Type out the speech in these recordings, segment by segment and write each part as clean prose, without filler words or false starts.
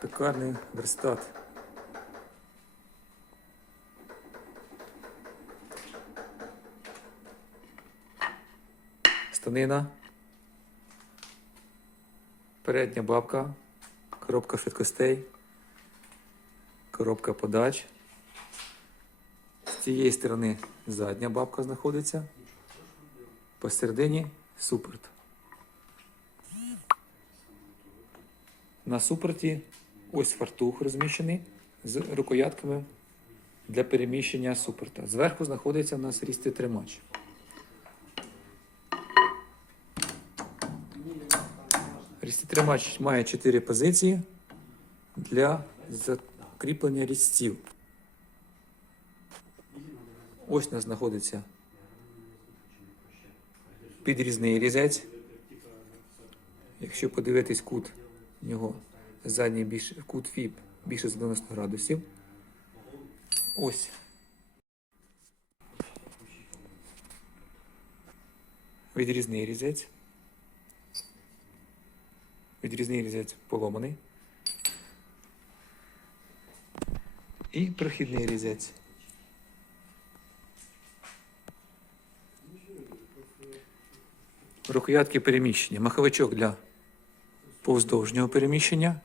Пекарний верстат. Станина. Передня бабка. Коробка швидкостей. Коробка подач. З цієї сторони задня бабка знаходиться. Посередині супорт. На супорті ось фартух розміщений з рукоятками для переміщення супорта. Зверху знаходиться у нас різтитримач. Різтитримач має 4 позиції для закріплення різців. Ось у нас знаходиться підрізний різець. Якщо подивитись кут нього, задній кут ФІП більше з 90 градусів. Ось. Відрізний різець. Відрізний різець поломаний. І прохідний різець. Рукоятки переміщення. Маховичок для повздовжнього переміщення,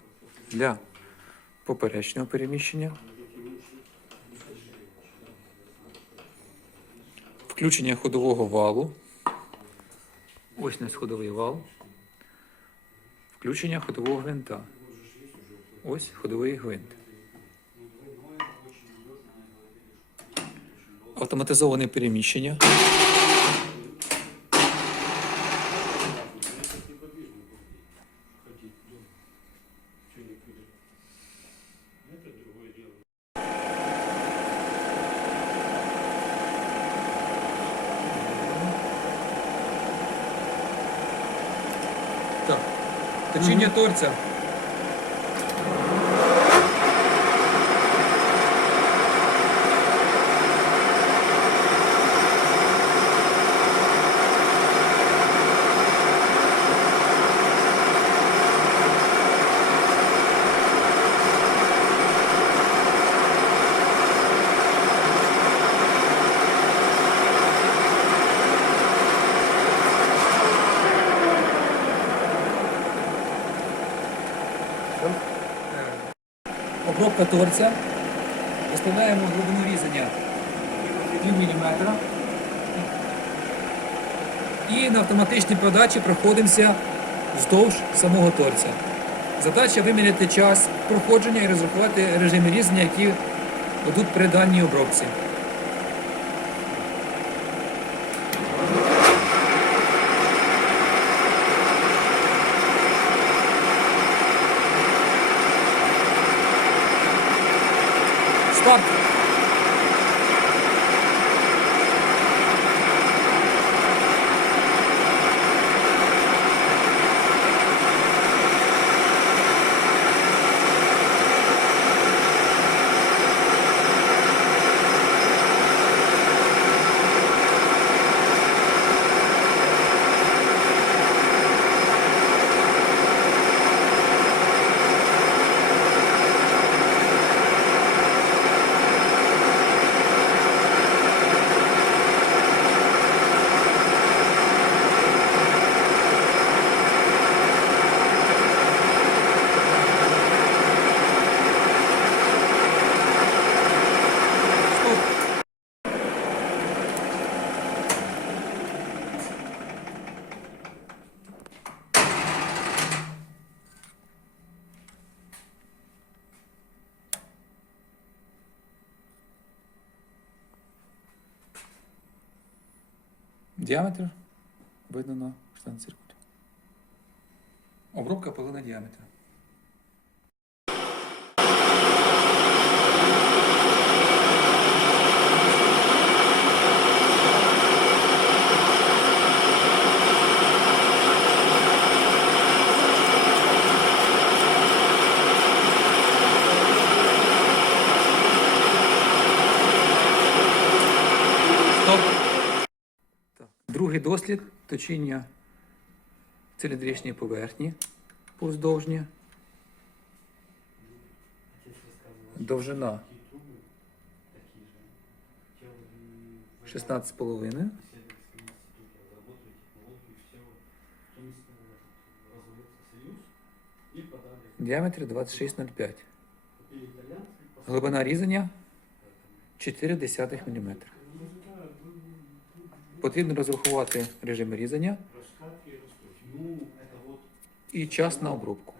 для поперечного переміщення. Включення ходового валу. Ось у нас ходовий вал. Включення ходового гвинта. Ось ходовий гвинт. Автоматизоване переміщення. Так, точіння торця. Обробка торця. Виставляємо глибину різання пів міліметра. І на автоматичній подачі проходимося вздовж самого торця. Задача виміряти час проходження і розрахувати режими різання, які будуть при даній обробці. Старт! Діаметр видно на штангенциркулі. Обробка половина діаметра. Стоп. Другий дослід – точіння циліндричної поверхні повздовжнє. Довжина Такие трубы, такие же. Те вот и в 16,5. исследовательском институте разработали технологию всего, разводится союз и подали. Діаметр 26,05. Купили итальянцы, Глибина різання 0,4 мм. Потрібно розрахувати режим різання раскатки растут. Ну, это вот і час на обробку.